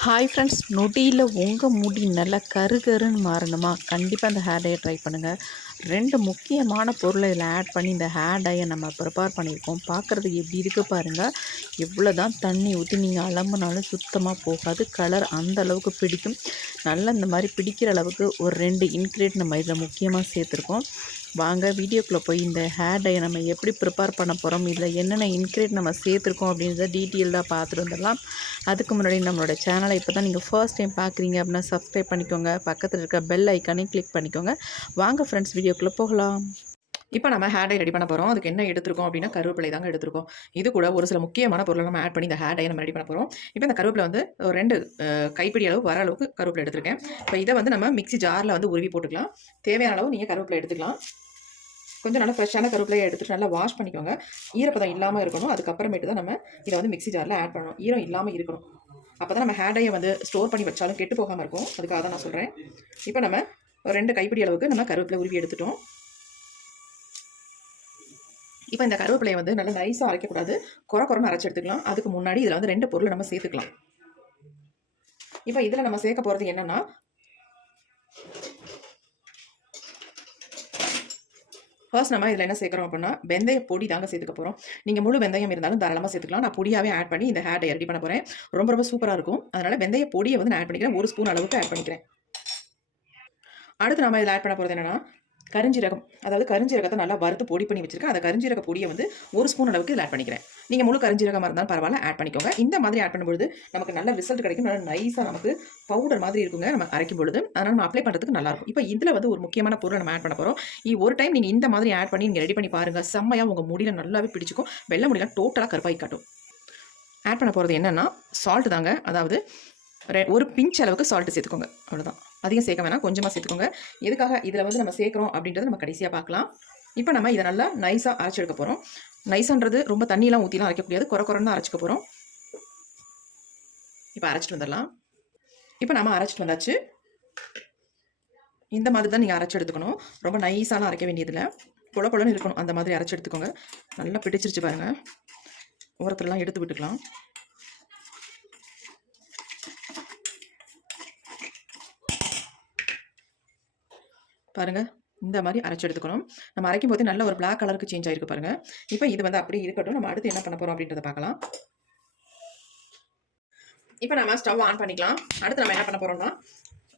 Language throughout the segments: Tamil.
ஹாய் ஃப்ரெண்ட்ஸ் நொடியில் உங்கள் முடி நல்லா கரு கருன்னு மாறணுமா? கண்டிப்பாக அந்த ஹேர் டையை ட்ரை பண்ணுங்கள் ரெண்டு முக்கியமான பொருளை இதில் ஆட் பண்ணி இந்த ஹேர் டையை நம்ம ப்ரிப்பேர் பண்ணியிருக்கோம். பார்க்குறதுக்கு எப்படி இருக்குது பாருங்கள் எவ்வளோ தான் தண்ணி ஊற்றி நீங்கள் அலம்புனாலும் சுத்தமாக போகாது. கலர் அந்த அளவுக்கு பிடிக்கும். நல்லா இந்த மாதிரி பிடிக்கிற அளவுக்கு ஒரு ரெண்டு இன்க்ரீட் நம்ம இதில் முக்கியமாக சேர்த்துருக்கோம். வாங்க வீடியோக்குள்ளே போய் இந்த ஹேர் டையை நம்ம எப்படி ப்ரிப்பேர் பண்ண போகிறோம் இதில் என்னென்ன இன்க்ரீட் நம்ம சேர்த்துருக்கோம் அப்படின்றத டீட்டெயில்டாக பார்த்துட்டு வந்துடலாம். அதுக்கு முன்னாடி நம்மளோட சேனலை இப்போ தான் நீங்கள் ஃபர்ஸ்ட் டைம் பார்க்குறீங்க அப்படின்னா சப்ஸ்கிரைப் பண்ணிக்கோங்க. பக்கத்தில் இருக்க பெல் ஐக்கானையும் கிளிக் பண்ணிக்கோங்க. வாங்க ஃப்ரெண்ட்ஸ் வீடியோ வீடியோக்குள்ளே போகலாம். இப்போ நம்ம ஹேர் டை ரெடி பண்ண போகிறோம் அதுக்கு என்ன எடுத்துருக்கோம் அப்படின்னா கருவேப்பிலை தாங்க எடுத்திருக்கோம். இது கூட ஒரு சில முக்கியமான பொருளை நம்ம ஆட் பண்ணி இந்த ஹேர் டையை நம்ம ரெடி பண்ண போகிறோம் இப்போ இந்த கருவேப்பிலை வந்து ஒரு ரெண்டு கைப்பிடி அளவு வர அளவுக்கு கருவேப்பிலை எடுத்திருக்கேன். இப்போ இதை வந்து நம்ம மிக்ஸி ஜாரில் வந்து உருவி போட்டுக்கலாம். தேவையான அளவு நீங்கள் கருவேப்பிலை எடுத்துக்கலாம். கொஞ்சம் நல்லா ஃப்ரெஷ்ஷான கருவேப்பிலையை எடுத்துட்டு நல்லா வாஷ் பண்ணிக்கோங்க. ஈரப்பதம் இல்லாமல் இருக்கணும். அதுக்கப்புறமேட்டு தான் நம்ம இதை வந்து மிக்ஸி ஜாரில் ஆட் பண்ணணும். ஈரம் இல்லாமல் இருக்கணும். அப்போ தான் நம்ம ஹேர் டையை வந்து ஸ்டோர் பண்ணி வச்சாலும் கெட்டு போகாமல் இருக்கும். அதுக்காக தான் நான் சொல்கிறேன் இப்போ நம்ம ஒரு ரெண்டு கைப்பிடி அளவுக்கு நம்ம கருவேப்பிலை உருவி எடுத்துட்டோம். இப்போ இந்த கருவேப்பிலையை வந்து நல்லா நைஸாக அரைக்கக்கூடாது. குறை குறைன்னு அரைச்சி எடுத்துக்கலாம். அதுக்கு முன்னாடி இதில் வந்து ரெண்டு பொருளை நம்ம சேர்த்துக்கலாம். இப்போ இதில் நம்ம சேர்க்க போகிறது என்னன்னா ஃபர்ஸ்ட் நம்ம இதில் என்ன சேர்க்குறோம் அப்படின்னா வெந்தய பொடி தாங்க சேர்த்துக்க போகிறோம் நீங்கள் முழு வெந்தயம் இருந்தாலும் தாராளமாக சேர்த்துக்கலாம். நான் பொடியாகவே ஆட் பண்ணி இந்த ஹேர் ரெடி பண்ண போகிறேன் ரொம்ப ரொம்ப சூப்பராக இருக்கும். அதனால் வெந்தய பொடியை வந்து நான் ஆட் பண்ணிக்கிறேன். ஒரு ஸ்பூன் அளவுக்கு ஆட் பண்ணிக்கிறேன். அடுத்து நம்ம இதில் ஆட் பண்ண போகிறது என்னன்னா கரிஞ்சீரகம். அதாவது கரிஞ்சீரகத்தை நல்லா வறுத்து பொடி பண்ணி வச்சிருக்கேன். அந்த கரிஞ்சீரக பொடியை வந்து ஒரு ஸ்பூன் அளவுக்கு இதில் ஆட் பண்ணிக்கிறேன். நீங்கள் முழு கரிஞ்சீரகமாக இருந்தாலும் பரவாயில்ல ஆட் பண்ணிக்கோங்க. இந்த மாதிரி ஆட் பண்ணும்பொழுது நமக்கு நல்ல ரிசல்ட் கிடைக்கும். நல்லா நைஸாக நமக்கு பவுடர் மாதிரி இருக்குங்க. நம்ம அரைக்கும் பொழுது அதனால் நம்ம அப்ளை பண்ணுறதுக்கு நல்லாயிருக்கும் இப்போ இதில் வந்து ஒரு முக்கியமான பொருள் நம்ம ஆட் பண்ண போகிறோம் இ ஒரு டைம் நீங்கள் இந்த மாதிரி ஆட் பண்ணி நீங்கள் ரெடி பண்ணி பாருங்கள் செம்மையாக உங்கள் முடியில் நல்லாவே பிடிச்சிக்கும். வெள்ளை முடியல டோட்டலாக கருப்பாகி காட்டும். ஆட் பண்ண போகிறது என்னென்னா சால்ட் தாங்க. அதாவது ஒரு பிஞ்ச் அளவுக்கு சால்ட்டு சேர்த்துக்கோங்க. அவ்வளோதான் அதிகம் சேர்க்க வேணாம். கொஞ்சமாக சேர்த்துக்கோங்க. எதுக்காக இதில் வந்து நம்ம சேர்க்குறோம் அப்படின்றத நம்ம கடைசியாக பார்க்கலாம். இப்போ நம்ம இதை நல்லா நைஸாக அரைச்சி எடுக்க போகிறோம் நைஸான்றது ரொம்ப தண்ணியெலாம் ஊற்றிலாம் அரைக்கக்கூடாது குறை குறைன்னு அரைச்சிக்க போகிறோம் இப்போ அரைச்சிட்டு வந்துடலாம். இப்போ நம்ம அரைச்சிட்டு வந்தாச்சு. இந்த மாதிரி தான் நீங்கள் அரைச்சி எடுத்துக்கணும். ரொம்ப நைஸாலாம் அரைக்க வேண்டியதில்லை. பொல பொலன்னு இருக்கணும். அந்த மாதிரி அரைச்சி எடுத்துக்கோங்க. நல்லா பிடிச்சிருச்சு பாருங்கள் ஓரத்துலலாம் எடுத்து விட்டுக்கலாம். பாருங்கள் இந்த மாதிரி அரைச்சி எடுத்துக்கணும். நம்ம அரைக்கும் போது நல்ல ஒரு பிளாக் கலருக்கு சேஞ்ச் ஆகிருக்கு பாருங்கள் இப்போ இது வந்து அப்படியே இருக்கட்டும். நம்ம அடுத்து என்ன பண்ண போகிறோம் அப்படின்றத பார்க்கலாம். இப்போ நம்ம ஸ்டவ் ஆன் பண்ணிக்கலாம். அடுத்து நம்ம என்ன பண்ண போகிறோம்னா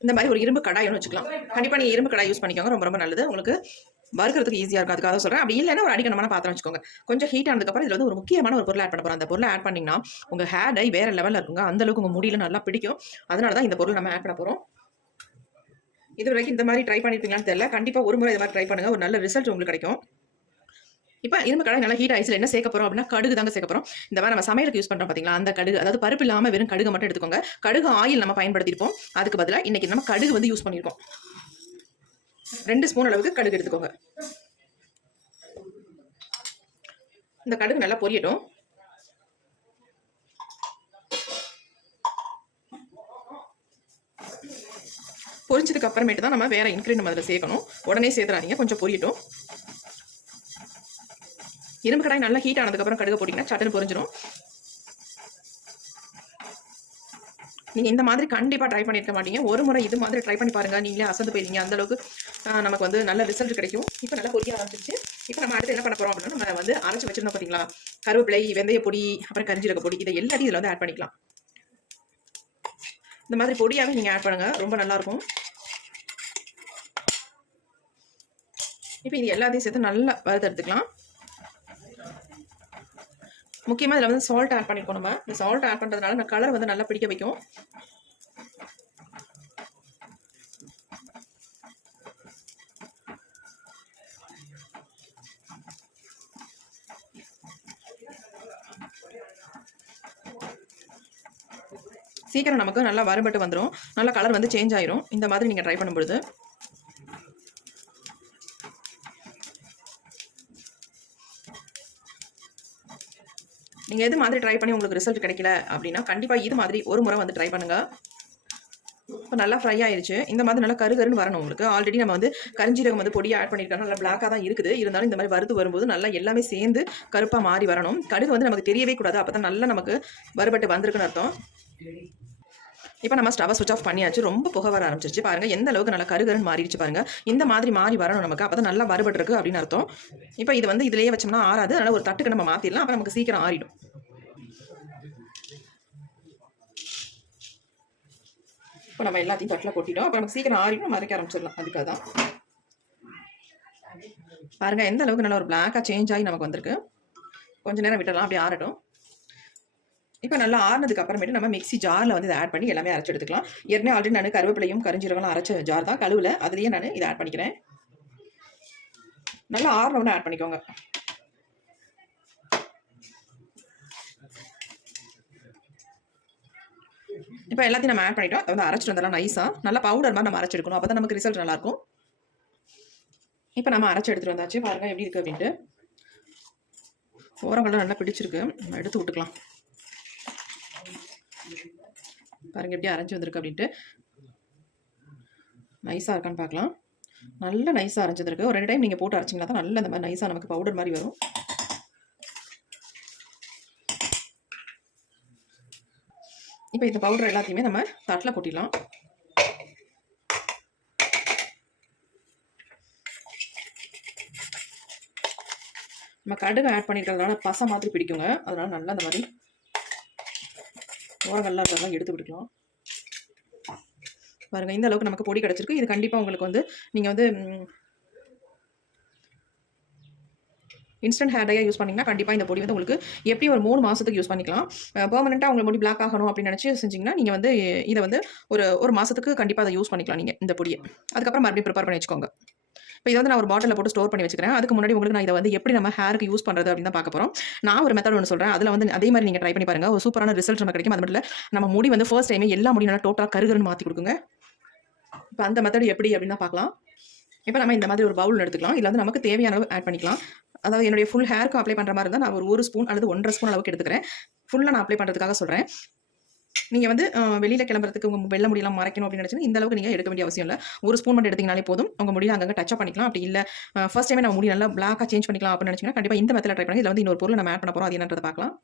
இந்த மாதிரி ஒரு இரும்பு கடாயின்னு வச்சுக்கலாம். கண்டிப்பாக நீங்கள் இரும்பு கடாய் யூஸ் பண்ணிக்கோங்க. ரொம்ப ரொம்ப நல்லது. உங்களுக்கு வறுக்கிறதுக்கு ஈஸியாக இருக்கும். அதுக்காக சொல்கிறேன் அப்படி இல்லைன்னா ஒரு அடிக்கணமான பாத்திரம் வச்சுக்கோங்க. கொஞ்சம் ஹீட் ஆனதுக்கப்புறம் இதில் வந்து ஒரு முக்கியமான ஒரு பொருள் ஆட் பண்ண போகிறோம் அந்த பொருளை ஆட் பண்ணிங்கன்னா உங்கள் ஹேர் டை வேறு லெவலில் இருக்குங்க. அந்த அளவுக்கு உங்கள் முடியல நல்லா பிடிக்கும். அதனால தான் இந்த பொருள் நம்ம ஆட் பண்ண போகிறோம் இது வரைக்கும் இந்த மாதிரி ட்ரை பண்ணிருப்பீங்களான்னு தெரியல. கண்டிப்பாக ஒரு முறை இது மாதிரி ட்ரை பண்ணுங்க. ஒரு நல்ல ரிசல்ட் உங்களுக்கு கிடைக்கும். இப்போ இரும்பு கடை நல்லா ஹீட் ஆயிடுச்சு என்ன சேர்க்க போகிறோம் அப்படின்னா கடுகு தாங்க சேர்க்க போகிறோம் இந்த மாதிரி நம்ம சமையலுக்கு யூஸ் பண்ணுறோம் பார்த்தீங்களா அந்த கடுகு அதாவது பருப்பு இல்லாமல் வெறும் கடுகு மட்டும் எடுத்துக்கோங்க. கடுகு ஆயில் நம்ம பயன்படுத்தியிருப்போம். அதுக்கு பதிலாக இன்னைக்கு நம்ம கடுகு வந்து யூஸ் பண்ணியிருக்கோம். ரெண்டு ஸ்பூன் அளவுக்கு கடுகு எடுத்துக்கோங்க. இந்த கடுகு நல்லா பொரியட்டும். பொரிஞ்சதுக்கு அப்புறமேட்டு தான் நம்ம வேற இன்க்ரீடியம் அதில் சேர்க்கணும். உடனே சேர்த்துறாதீங்க. கொஞ்சம் பொரியட்டும். இரும்பு கடாய் நல்லா ஹீட் ஆனதுக்கப்புறம் கடுகு போட்டிங்கன்னா சட்டுன்னு பொரிஞ்சிடும் நீங்கள் இந்த மாதிரி கண்டிப்பாக ட்ரை பண்ணிருக்க மாட்டீங்க. ஒரு முறை இது மாதிரி ட்ரை பண்ணி பாருங்க. நீங்களே அசந்து போயிருங்க அந்த அளவுக்கு நமக்கு வந்து நல்ல ரிசல்ட் கிடைக்கும். இப்போ நல்லா பொரிய ஆரம்பிச்சிருச்சு. இப்போ நம்ம அடுத்து என்ன பண்ண போகிறோம் அப்படின்னா நம்ம வந்து அரைச்சி வச்சிருந்தோம் பார்த்தீங்களா கருவேப்பிலை வெந்தய பொடி அப்புறம் கரிஞ்சீரக பொடி இதை எல்லாத்தையும் இதில் வந்து ஆட் பண்ணிக்கலாம். இந்த மாதிரி பொடியாவே நீங்க ஆட் பண்ணுங்க. ரொம்ப நல்லா இருக்கும் இப்போ இது எல்லாத்தையும் சேர்த்து நல்லா வறுத்தெடுத்துக்கலாம். முக்கியமாக இதில் வந்து சால்ட் ஆட் பண்ணிருக்கோம் நம்ம. இந்த சால்ட் ஆட் பண்ணுறதுனால இந்த கலர் வந்து நல்லா பிடிக்க வைக்கும். சீக்கிரம் நமக்கு நல்லா வறுபட்டு வந்துடும் நல்லா கலர் வந்து சேஞ்ச் ஆயிரும். இந்த மாதிரி நீங்கள் ட்ரை பண்ணும்பொழுது. நீங்கள் எது மாதிரி ட்ரை பண்ணி உங்களுக்கு ரிசல்ட் கிடைக்கல அப்படின்னா கண்டிப்பாக இது மாதிரி ஒரு முறை வந்து ட்ரை பண்ணுங்கள் இப்போ நல்லா ஃப்ரை ஆயிடுச்சு இந்த மாதிரி நல்லா கரு கருன்னு வரணும் உங்களுக்கு. ஆல்ரெடி நம்ம வந்து கரிஞ்சீரகம் வந்து பொடியாக ஆட் பண்ணியிருக்காங்க நல்லா பிளாக்காக தான் இருக்குது. இருந்தாலும் இந்த மாதிரி வறுத்து வரும்போது நல்லா எல்லாமே சேர்ந்து கருப்பாக மாறி வரணும். கடுகு வந்து நமக்கு தெரியவே கூடாது. அப்போ தான் நல்லா நமக்கு வறுபட்டு வந்திருக்குன்னு அர்த்தம். இப்போ நம்ம ஸ்டவ் சுவிச் ஆஃப் பண்ணியாச்சு. ரொம்ப புகை வர ஆரம்பிச்சிருச்சு. பாருங்க எந்த அளவுக்கு நல்லா கருகருன்னு மாறிடுச்சு பாருங்க. இந்த மாதிரி மாறி வரணும் நமக்கு. அப்போ நல்லா வறுபட்டுருக்கு அப்படின்னு அர்த்தம். இப்போ இது வந்து இதுலேயே வச்சோம்னா ஆறாது. அதனால ஒரு தட்டுக்கு நம்ம மாற்றிடலாம் அப்போ நமக்கு சீக்கிரம் ஆறிடும். இப்போ நம்ம எல்லாத்தையும் தட்டில் கொட்டிட்டோம். அப்போ நமக்கு சீக்கிரம் ஆறிடும். நம்ம அரைக்க ஆரம்பிச்சிடலாம். அதுக்காக தான். பாருங்க எந்த அளவுக்கு நல்ல ஒரு பிளாக்காக சேஞ்ச் ஆகி நமக்கு வந்திருக்கு. கொஞ்ச நேரம் விட்டலாம் அப்படியே ஆறட்டும். இப்போ நல்லா ஆறுனதுக்கு அப்புறமேட்டு நம்ம மிக்சி ஜாரில் வந்து இதை ஆட் பண்ணி எல்லாமே அரைச்சி எடுத்துக்கலாம். ஏற்கனவே ஆல்ரெடி நான் கருவேப்பிலையும் கரிஞ்சீரகம்லாம் அரைச்ச ஜார் தான் கழுவில். அதுலேயே நான் இதை ஆட் பண்ணிக்கிறேன். நல்லா ஆறினவுடனே ஆட் பண்ணிக்கோங்க. இப்போ எல்லாத்தையும் நம்ம ஆட் பண்ணிட்டோம். அதை வந்து அரைச்சிட்டு வந்தாலும் நைஸாக நல்லா பவுடர் மாதிரி நம்ம அரைச்சி எடுக்கணும். அப்போ தான் நமக்கு ரிசல்ட் நல்லாயிருக்கும். இப்போ நம்ம அரைச்சி எடுத்துகிட்டு வந்தாச்சு. பாருங்க எப்படி இருக்குது அப்படின்ட்டு. ஓரங்கள்லாம் நல்லா பிடிச்சிருக்கு. எடுத்து விட்டுக்கலாம். பாருங்கள் எப்படி அரைஞ்சு வந்திருக்கு அப்படின்ட்டு. நைஸாக இருக்கான்னு பார்க்கலாம். நல்ல நைஸாக அரைஞ்சதுருக்கு. ஒரு ரெண்டு டைம் நீங்கள் போட்டு அரைச்சிங்கன்னா தான் நல்ல இந்த மாதிரி நைஸாக நமக்கு பவுடர் மாதிரி வரும். இப்போ இந்த பவுடர் எல்லாத்தையுமே நம்ம தட்டில் கொட்டிடலாம். நம்ம கடுகு ஆட் பண்ணிக்கிறதுனால பசை மாதிரி பிடிக்குங்க. அதனால் நல்லா இந்த மாதிரி ஓரங்கள்லாம் இருக்கிறதெல்லாம் எடுத்து விட்டுக்கலாம். பாருங்கள் இந்த அளவுக்கு நமக்கு பொடி கிடச்சிருக்கு. இது கண்டிப்பாக உங்களுக்கு வந்து நீங்கள் வந்து இன்ஸ்டன்ட் ஹேர் டையாக யூஸ் பண்ணிங்கன்னா கண்டிப்பாக இந்த பொடி வந்து உங்களுக்கு எப்படி ஒரு மூணு மாதத்துக்கு யூஸ் பண்ணிக்கலாம். பெர்மனெண்ட்டாக உங்களுக்கு முடி பிளாக் ஆகணும் அப்படின்னு நினச்சி செஞ்சிங்கன்னா நீங்கள் வந்து இதை வந்து ஒரு ஒரு மாதத்துக்கு கண்டிப்பாக அதை யூஸ் பண்ணிக்கலாம் நீங்கள் இந்த பொடியை. அதுக்கப்புறம் மறுபடியும் ப்ரிப்பேர் பண்ணி வச்சுக்கோங்க. இப்போ இதை வந்து நான் ஒரு பாட்டிலில் போட்டு ஸ்டோர் பண்ணி வச்சுக்கிறேன். அதுக்கு முன்னாடி உங்களுக்கு நான் இதை வந்து எப்படி நம்ம ஹேருக்கு யூஸ் பண்ணுறது அப்படின்னு தான் பார்க்க போகிறோம் நான் ஒரு மெத்தட் ஒன்று சொல்கிறேன் அதில் வந்து அதே மாதிரி நீங்கள் ட்ரை பண்ணி பாருங்கள் ஒரு சூப்பரான ரிசல்ட் நம்ம கிடைக்கும். அது மட்டும் இல்லை நம்ம முடி வந்து ஃபர்ஸ்ட் டைமே எல்லா முடியும். நல்லா டோட்டலாக கருகருன்னு மாற்றி கொடுக்குங்க. இப்போ அந்த மெத்தட் எப்படி அப்படின்னு தான் பார்க்கலாம். இப்போ நம்ம இந்த மாதிரி ஒரு பவுல் எடுத்துக்கலாம். இதில் வந்து நமக்கு தேவையான அளவு ஆட் பண்ணிக்கலாம். அதாவது என்னுடைய ஃபுல் ஹேருக்கு அப்ளை பண்ணுற மாதிரி இருந்தால் நான் ஒரு ஒரு ஸ்பூன் அல்லது ஒன்றரை ஸ்பூன் அளவுக்கு எடுத்துக்கிறேன். ஃபுல்லாக நான் அப்ளை பண்ணுறதுக்காக சொல்கிறேன் நீங்கள் வந்து வெளியில் கிளம்புறதுக்கு உங்கள் வெள்ள முடியலாம் மறைக்கணும் அப்படின்னு நினச்சினா இந்த அளவுக்கு நீங்கள் எடுக்க வேண்டிய அவசியம் இல்லை. ஒரு ஸ்பூன் மட்டும் எடுத்தீங்கனாலே போதும். உங்கள் முடியல அங்கங்கே டச் பண்ணிக்கலாம். அப்படி இல்லை ஃபர்ஸ்ட் டைமே நம்ம முடி நல்லா பிளாக்காக சேஞ்ச் பண்ணிக்கலாம் அப்படின்னு நினச்சிங்கன்னா கண்டிப்பாக இந்த மெத்தில் ட்ரை பண்ணி இதில் வந்து இன்னொரு பொருள் நம்ம ஆட் பண்ண போகிறோம் அது என்னன்றதை பார்க்கலாம்.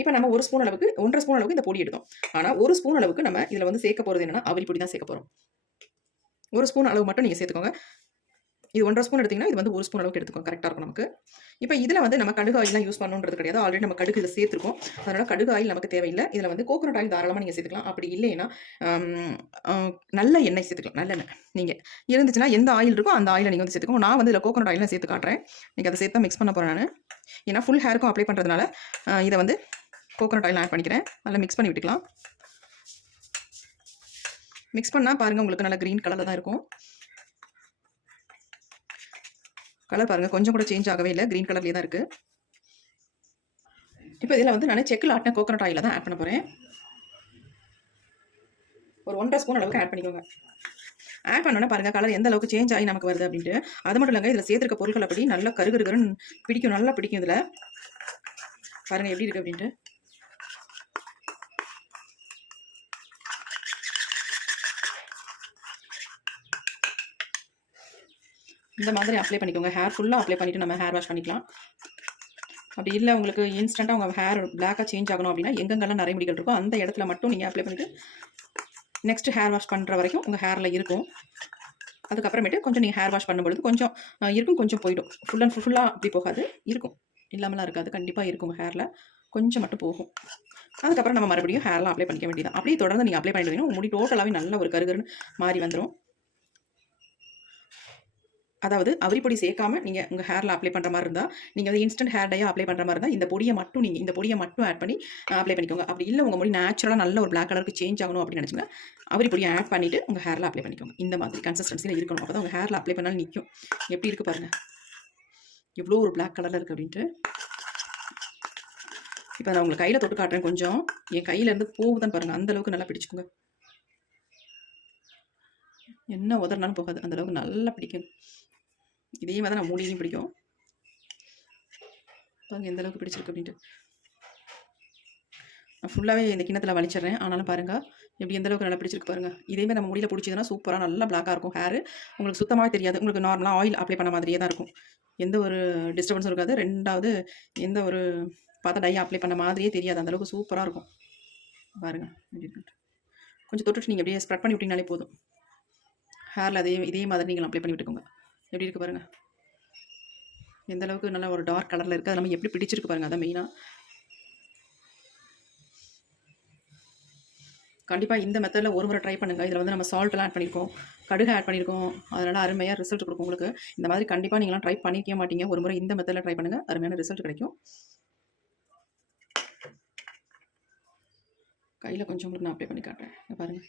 இப்போ நம்ம ஒரு ஸ்பூன் அளவுக்கு ஒன்றரை ஸ்பூன் அளவுக்கு இந்த பொடி எடுத்தோம். ஆனால் ஒரு ஸ்பூன் அளவுக்கு நம்ம இதில் வந்து சேர்க்க போகிறது என்னன்னா அவரி பொடி தான் சேர்க்க போகிறோம் ஒரு ஸ்பூன் அளவு மட்டும் நீங்கள் சேர்த்துக்கோங்க. இது ஒன்றரை ஸ்பூன் எடுத்திங்கன்னா இது வந்து ஒரு ஸ்பூன் அளவுக்கு எடுத்துக்கோங்க. கரெக்டாக இருக்கும் நமக்கு. இப்போ இதில் வந்து நம்ம கடுகு ஆயிலாம் யூஸ் பண்ணணுன்றது கிடையாது. ஆல்ரெடி நம்ம கடுகு இதில் சேர்த்துருக்கோம். அதனால் கடுகு ஆயில் நமக்கு தேவையில்லை. இதில் வந்து கோகோனட் ஆயில் தாராளமாக நீங்கள் சேர்த்துக்கலாம். அப்படி இல்லைன்னா நல்ல எண்ணெய் சேர்த்துக்கலாம். நல்லெண்ணெய் நீங்கள் இருந்துச்சுன்னா எந்த ஆயில் இருக்கோ அந்த ஆயிலை நீங்கள் வந்து சேர்த்துக்கோங்க. நான் வந்து இதில் கோகோனட் ஆயிலும் சேர்த்து காட்டுறேன். நீங்கள் அதை சேர்த்து மிக்ஸ் பண்ண போகிறேன் நான். ஏன்னா ஃபுல் ஹேருக்கும் அப்ளை பண்ணுறதுனால இதை வந்து கோகோனட் ஆயில் ஆட் பண்ணிக்கிறேன். நல்லா மிக்ஸ் பண்ணி விட்டுக்கலாம். மிக்ஸ் பண்ணால் பாருங்கள் உங்களுக்கு நல்லா க்ரீன் கலரில் தான் இருக்கும். கலர் பாருங்கள் கொஞ்சம் கூட சேஞ்ச் ஆகவே இல்லை. க்ரீன் கலர்லேயே தான் இருக்குது இப்போ இதில் வந்து நான் செக்கில் ஆட்டின கோகனட் ஆயில தான் ஆட் பண்ண போகிறேன் ஒரு ஒன்றரை ஸ்பூன் அளவுக்கு ஆட் பண்ணிக்கோங்க. ஆட் பண்ணோன்னா பாருங்கள் கலர் எந்த அளவுக்கு சேஞ்ச் ஆகி நமக்கு வருது அப்படின்ட்டு. அது மட்டும் இல்லைங்க இதில் சேர்த்துருக்க பொருட்கள் அப்படி நல்லா கருகருகருன்னு பிடிக்கும் நல்லா பிடிக்கும் இதில். பாருங்கள் எப்படி இருக்குது அப்படின்ட்டு. இந்த மாதிரி அப்ளை பண்ணிக்கோங்க. ஹேர் ஃபுல்லாக அப்ளை பண்ணிவிட்டு நம்ம ஹேர் வாஷ் பண்ணிக்கலாம். அப்படி இல்லை உங்களுக்கு இன்ஸ்டண்ட்டாக உங்கள் ஹேர் பிளாக்காக சேஞ்ச் ஆகணும் அப்படின்னா எங்கெங்கெல்லாம் நிறைய முடிகள் இருக்கோ அந்த இடத்துல மட்டும் நீங்கள் அப்ளை பண்ணிவிட்டு நெக்ஸ்ட் ஹேர் வாஷ் பண்ணுற வரைக்கும் உங்கள் ஹேரில் இருக்கும். அதுக்கப்புறமேட்டு கொஞ்சம் நீங்கள் ஹேர் வாஷ் பண்ணும்பொழுது கொஞ்சம் இருக்கும் கொஞ்சம் போயிடும். ஃபுல் அண்ட் ஃபுல்லாக அப்படி போகாது இருக்கும். இல்லாமலாம் இருக்காது கண்டிப்பாக இருக்கும் உங்கள் ஹேரில் கொஞ்சம் மட்டும் போகும். அதுக்கப்புறம் நம்ம மறுபடியும் ஹேர்லாம் அப்ளை பண்ணிக்க வேண்டியதான் அப்படியே தொடர்ந்து நீங்கள் அப்ளை பண்ணிட்டு உங்கள் முடி டோட்டலாகவே நல்ல ஒரு கருகருன்னு மாறி வந்துடும் அதாவது அவரிப்பொடி சேர்க்காம நீங்கள் உங்கள் ஹேரில் அப்ளை பண்ணுற மாதிரி இருந்தால் நீங்கள் வந்து இன்ஸ்டன்ட் ஹேர் டையாக அப்ளை பண்ணுற மாதிரி இருந்தால் இந்த பொடியை மட்டும் நீங்கள் இந்த பொடியை மட்டும் ஆட் பண்ணி அப்ளை பண்ணிக்கோங்க. அப்படி இல்லை உங்கள் முடி நேச்சுரலாக நல்ல ஒரு பிளாக் கலருக்கு சேஞ்ச் ஆகணும் அப்படின்னு நினச்சிங்கன்னா அவரி பொடியை ஆட் பண்ணிவிட்டு உங்கள் ஹேரில் அப்ளை பண்ணிக்கோங்க. இந்த மாதிரி கன்சிஸ்டன்சியில் இருக்கணும். அப்போ தான் உங்கள் ஹேரில் அப்ளை பண்ணாலும் நிற்கும் எப்படி இருக்குது பாருங்கள் எவ்வளோ ஒரு பிளாக் கலரில் இருக்குது அப்படின்ட்டு. இப்போ நான் உங்களை கையில் தொட்டு காட்டுறேன் கொஞ்சம். என் கையிலேருந்து போகுதுன்னு பாருங்கள் அந்த அளவுக்கு நல்லா பிடிச்சிக்கோங்க. என்ன உதறினாலும் போகாது. அந்த அளவுக்கு நல்லா பிடிக்கும். இதே மாதிரி தான் நான் பிடிக்கும். பாருங்கள் எந்த அளவுக்கு பிடிச்சிருக்கு அப்படின்ட்டு. நான் ஃபுல்லாகவே இந்த கிண்ணத்தில் வலிச்சிடுறேன். ஆனாலும் பாருங்கள் எப்படி எந்த அளவுக்கு நல்லா பிடிச்சிருக்கு பாருங்கள் இதேமாதிரி நம்ம முடியல பிடிச்சதுன்னா சூப்பராக நல்லா பிளாக்காக இருக்கும் ஹேர் உங்களுக்கு சுத்தமாகவே தெரியாது. உங்களுக்கு நார்மலாக ஆயில் அப்ளை பண்ண மாதிரியே தான் இருக்கும். எந்த ஒரு டிஸ்டர்பன்ஸும் இருக்காது. ரெண்டாவது எந்த ஒரு பார்த்தா டை அப்ளை பண்ண மாதிரியே தெரியாது. அந்தளவுக்கு சூப்பராக இருக்கும். பாருங்கள் கொஞ்சம் தொட்டுட்டு நீங்கள் அப்படியே ஸ்ப்ரெட் பண்ணி விட்டிங்கனாலே போதும். ஹேரில் அதே இதே மாதிரி நீங்கள் அப்ளை பண்ணி விட்டுக்கோங்க. எப்படி இருக்குது பாருங்கள் எந்த அளவுக்கு நல்ல ஒரு டார்க் கலரில் இருக்குது அது நம்ம எப்படி பிடிச்சிருக்கு பாருங்கள் அதான் மெயினாக கண்டிப்பாக இந்த மெத்தடில் ஒரு முறை ட்ரை பண்ணுங்கள் இதில் வந்து நம்ம சால்ட்லாம் ஆட் பண்ணியிருக்கோம் கடுகு ஆட் பண்ணியிருக்கோம் அதனால் அருமையாக ரிசல்ட் கொடுக்கும் உங்களுக்கு. இந்த மாதிரி கண்டிப்பாக நீங்களாம் ட்ரை பண்ணிக்க மாட்டீங்க. ஒரு முறை இந்த மெத்தடில் ட்ரை பண்ணுங்கள் அருமையான ரிசல்ட் கிடைக்கும். கையில் கொஞ்சம் உங்களுக்கு நான் அப்ளை பண்ணி காட்டுறேன். பாருங்கள்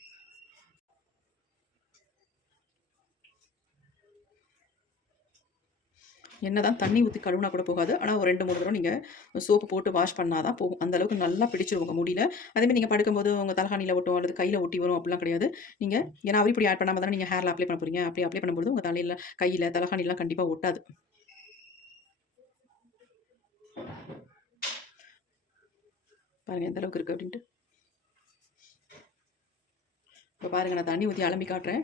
என்ன தான் தண்ணி ஊற்றி கழுவுனா கூட போகாது. ஆனால் ஒரு ரெண்டு மூணு தடவை நீங்கள் சோப்பு போட்டு வாஷ் பண்ணால் தான் போகும் அந்தளவுக்கு நல்லா பிடிச்சிரும் உங்கள் முடியல. அதேமாதிரி நீங்கள் படுக்கும்போது உங்கள் தலகாணியில் ஒட்டும் அல்லது கையில் ஒட்டி வரும் அப்படிலாம் கிடையாது. நீங்கள் ஏன்னா அவரி ஆட் பண்ணாமல் தானே நீங்கள் ஹேரில் அப்ளை பண்ண போகிறீங்க அப்படி அப்ளை பண்ணும்போது உங்கள் தலையில் கையில் தலகாணிலாம் கண்டிப்பாக ஒட்டாது. பாருங்கள் எந்த அளவுக்கு இருக்குது அப்படின்ட்டு. இப்போ பாருங்கள் நான் தண்ணி ஊற்றி அலம்பி காட்டுறேன்.